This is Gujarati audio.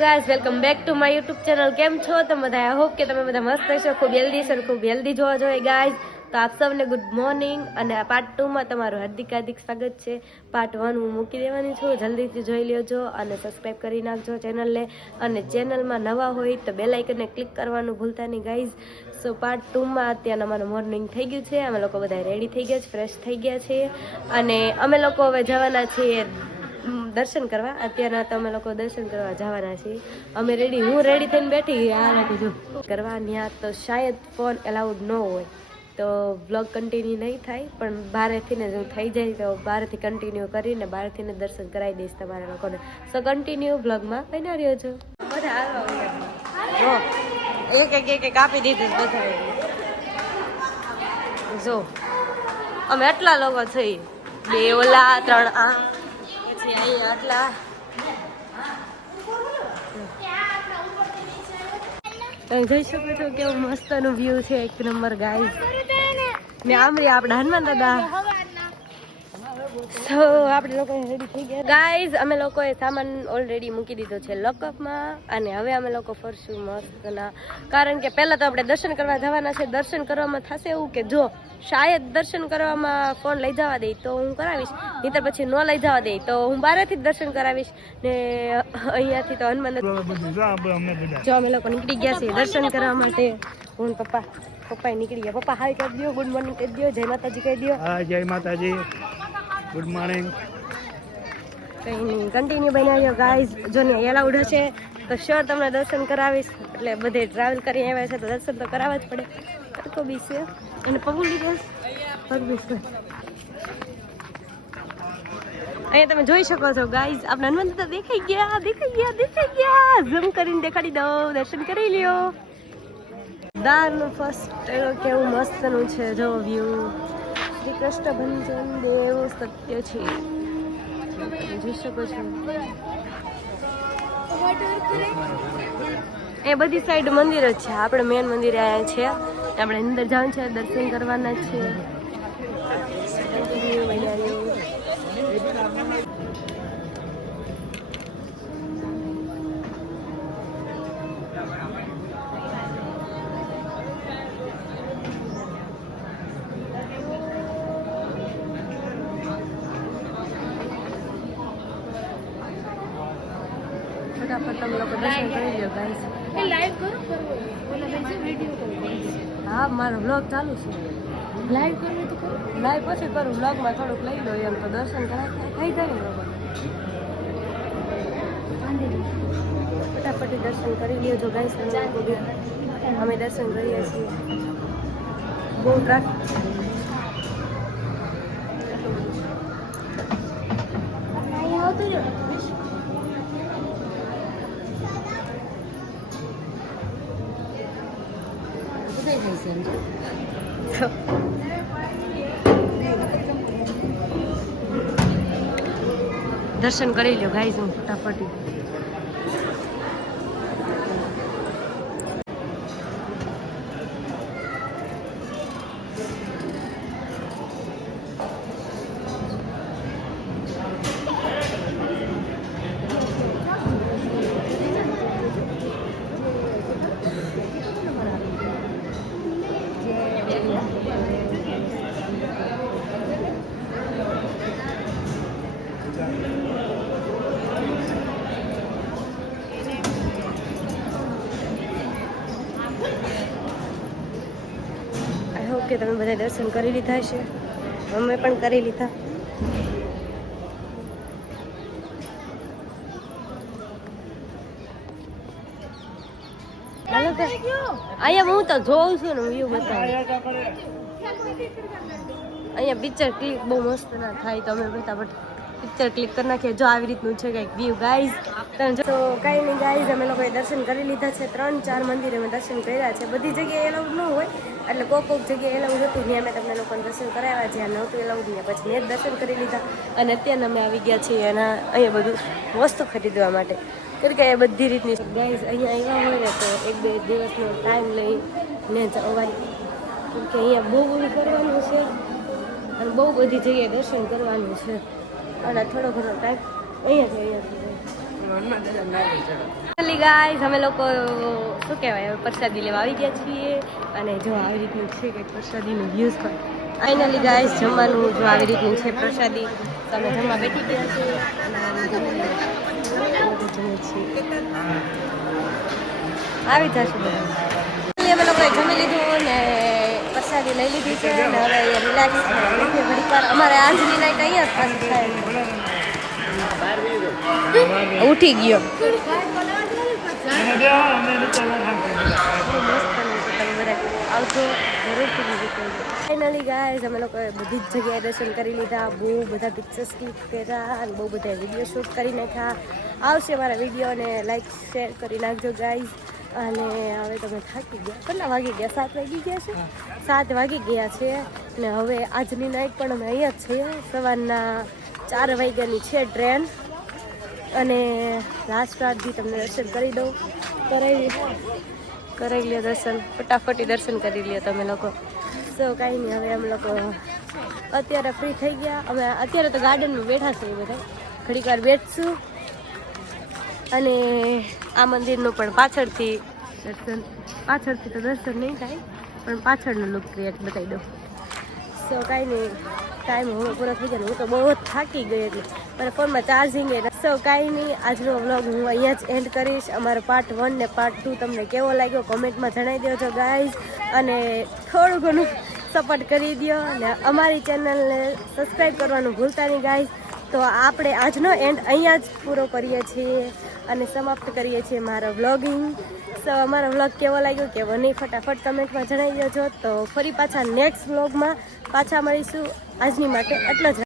Guys welcome back to my YouTube channel કેમ છો? તમે બધા આઈ હોપ કે તમે બધા મસ્ત છો. ખૂબ હેલ્ધી છો ખૂબ હેલ્ધી જોવા જોઈએ, ગાઈસ. તો આપ સૌને ગુડ મોર્નિંગ અને આ પાર્ટ ટુમાં તમારું હાર્દિક હાર્દિક સ્વાગત છે. પાર્ટ વન હું મૂકી દેવાની છું. જલ્દીથી જોઈ લેજો અને સબસ્ક્રાઈબ કરી નાખજો ચેનલને અને ચેનલમાં નવા હોય તો બેલ આઇકનને ક્લિક કરવાનું ભૂલતા નહીં ગાઈઝ સો પાર્ટ ટુમાં અત્યારે અમારું મોર્નિંગ થઈ ગયું છે. અમે લોકો બધા રેડી થઈ ગયા છે ફ્રેશ થઈ ગયા છીએ અને અમે લોકો હવે જવાના છીએ દર્શન કરવા. અત્યારના તો અમે લોકો દર્શન કરવા જવાના છીએ. અમે રેડી હું રેડી થઈને બેઠી આ જો. કરવા ત્યાં તો શાયદ ફોન એલાઉડ ન હોય. તો બ્લોગ કન્ટિન્યુ નહીં થાય પણ બહારેથી ને જો થઈ જાય તો બહારથી કન્ટિન્યુ કરીને બહારથી ને દર્શન કરાવી દઈશ તમારા લોકોને. સો કન્ટિન્યુ બ્લોગમાં બન્યા રહ્યો છો બધા એક એક એક એક આપી દીધું બધા જો અમે એટલા લોકો થઈ બે ઓલા ત્રણ આ. તમે જોઈ શકો છો કેવો મસ્તનું વ્યૂ છે. એક નંબર ગાય. ને આમ રે આપણા હનુમાન દાદા. તો આપણે લોકો રેડી થઈ ગયા. ગાઈઝ અમે લોકોએ સામાન ઓલરેડી મૂકી દીધો છે લોકઅપમાં અને હવે અમે લોકો ફરશું મસ્તના. કારણ કે પહેલાં તો આપણે દર્શન કરવા જવાના છે. દર્શન કરવામાં થશે એવું કે જો શાયદ દર્શન કરવામાં ફોન લઈ જવા દે તો હું કરાવીશ. નહીં પછી ન લઈ જવા દે તો હું બારેથી જ દર્શન કરાવીશ. ને અહીંયાથી તો હનુમાન જો અમે લોકો નીકળી ગયા છીએ દર્શન કરવા માટે. હું પપ્પા પપ્પા નીકળી ગયા. પપ્પા હાય કહી દો ગુડ મોર્નિંગ કહી દો જય માતાજી કહી દો હા જય માતાજી. ગુડ મોર્નિંગ કઈ નહીં કન્ટિન્યુ બન્યા આવ્યો ગાઈઝ જો ને એલાઉડ હશે, તો શ્યોર તમને દર્શન કરાવીશ. એટલે બધે ટ્રાવેલ કરી આવ્યા છે, તો દર્શન તો કરાવવા જ પડે. તડકો બી છે અને પગું લીધે. પગ બી છે અહીંયા તમે જોઈ શકો છો ગાઈઝ આપણે હનુમંત દાદા દેખાઈ ગયા દેખાઈ ગયા દેખાઈ ગયા. ઝૂમ કરીને દેખાડી દો, દર્શન કરી લ્યો. દારનું ફર્સ્ટ કેવું મસ્તનું છે, જો વ્યૂ શ્રી કૃષ્ણ ભંજન દેવ સત્ય છે. જોઈ શકો છો. એ બધી સાઈડ મંદિર જ છે. આપણે મેન મંદિરે આવ્યા છે આપણે અંદર જવાનું છે, દર્શન કરવાના છે ફટાફટ તમે લોકો દર્શન કરી લો ગાઈસ હા મારો બ્લોગ ચાલુ છે. લાઈવ કરવું તો લાઈવ પછી કરું બ્લોગમાં થોડુંક લઈ લો એમ તો દર્શન કરાય. થઈ જાય ને લોકો ફટાફટ દર્શન કરી લ્યો જો ગાઈસ અમે દર્શન કરીએ છીએ. બહુ ટ્રાફિક અહીંયા રહ્યો દર્શન કરી લ્યો ગાઈઝ હું ફટાફટ. તમે બધા દર્શન કરી લીધા હશે. અમે પણ કરી લીધા. અહીંયા હું તો જોઉં છું ને વ્યૂ બતાવું. અહીંયા પિક્ચર ક્લિક બહુ મસ્ત ના થાય તો અમે ફટાફટ પિક્ચર ક્લિક કરી નાખીએ. જો આવી રીતનું છે કંઈક વ્યૂ ગાઈઝ તો કાંઈ નહીં ગાઈઝ અમે લોકોએ દર્શન કરી લીધા છે. ત્રણ, ચાર મંદિરે અમે દર્શન કર્યા છે. બધી જગ્યાએ એલાઉડ ન હોય, એટલે કોક કોક જગ્યાએ એલાઉડ હતું. ત્યાં મેં તમને લોકોને દર્શન કરાવ્યા જ્યાં નહોતું એલાઉડ ને પછી મેં દર્શન કરી લીધા. અને અત્યારે અમે આવી ગયા છીએ એના અહીંયા બધું વસ્તુ ખરીદવા માટે. કારણ કે એ બધી રીતની ગાઈઝ અહીંયા આવ્યા હોય ને તો એક બે દિવસનો ટાઈમ લઈને જવાય કેમ કે અહીંયા બહુ બધું કરવાનું છે. અને બહુ બધી જગ્યાએ દર્શન કરવાનું છે. અને થોડો ઘણો ટાઈમ અહીંયા જ અહીંયા ગાઈઝ અમે લોકો શું કહેવાય હવે પ્રસાદી લેવા આવી ગયા છીએ. અને જો આવી રીતનું છે કે પ્રસાદીનું વ્યૂઝ કરો ફાઇનલી ગાઈઝ જમવાનું જો આવી રીતનું છે પ્રસાદી તમે જમવા બેઠી ગયા છે અને આવી જશું બધા Finally અમે લોકોએ જમી લીધું ને પ્રસાદી લઈ લીધી છે અને હવે રિલેક્સ ઘડીક વાર અમારે આજની નાઈટ અહીંયા જ પાછી થાય. ઉઠી ગયો. આવજો જરૂરથી વિઝિટ ફાઇનલી ગાઈઝ અમે લોકોએ બધી જ જગ્યાએ દર્શન કરી લીધા. બહુ બધા પિક્ચર્સ ક્લિક કર્યા અને બહુ બધા વીડિયો શૂટ કરી નાખ્યા. આવશે મારા વિડીયોને લાઈક શેર કરી નાખજો ગાઈઝ અને હવે તમે થાકી ગયા. કેટલા વાગી ગયા? સાત વાગી ગયા છે? સાત વાગી ગયા છે. ને હવે આજની નાઈટ પણ અમે અહીંયા જ છીએ. સવારના ચાર વાગ્યાની છે ટ્રેન અને લાસ્ટ રાતથી તમને દર્શન કરી દઉં. કરાવી કરાવી લ્યો દર્શન. ફટાફટી દર્શન કરી લ્યો તમે લોકો. સો કાંઈ નહીં હવે અમે લોકો અત્યારે ફ્રી થઈ ગયા. અમે અત્યારે તો ગાર્ડનમાં બેઠા છીએ બધા. ઘડીક વાર બેઠશું. અને આ મંદિરનું પણ પાછળથી દર્શન પાછળથી તો દર્શન નહીં થાય, પણ પાછળનું લુક ક્રિએટ બતાવી દઉં. સો કાંઈ નહીં ટાઈમ હું પૂરો થઈ ગયો હું તો બહુ જ થાકી ગઈ એટલે મારા ફોનમાં ચાર્જિંગ સો કાંઈ નહીં, આજનો વ્લોગ હું અહીંયા જ એન્ડ કરીશ. અમારો પાર્ટ વન ને પાર્ટ ટુ તમને કેવો લાગ્યો કોમેન્ટમાં જણાવી દેજો ગાઈઝ અને થોડું ઘણું સપોર્ટ કરી દો અને અમારી ચેનલને સબસ્ક્રાઈબ કરવાનું ભૂલતા નહીં ગાઈઝ તો આપણે આજનો એન્ડ અહીંયા જ પૂરો કરીએ છીએ. અને સમાપ્ત કરીએ છીએ મારો વ્લોગિંગ સો અમારો વ્લોગ કેવો લાગ્યો કેવો નહીં, ફટાફટ કમેન્ટમાં જણાવી દેજો. તો ફરી પાછા નેક્સ્ટ વ્લોગમાં પાછા મળીશું. આજની માટે એટલો જ.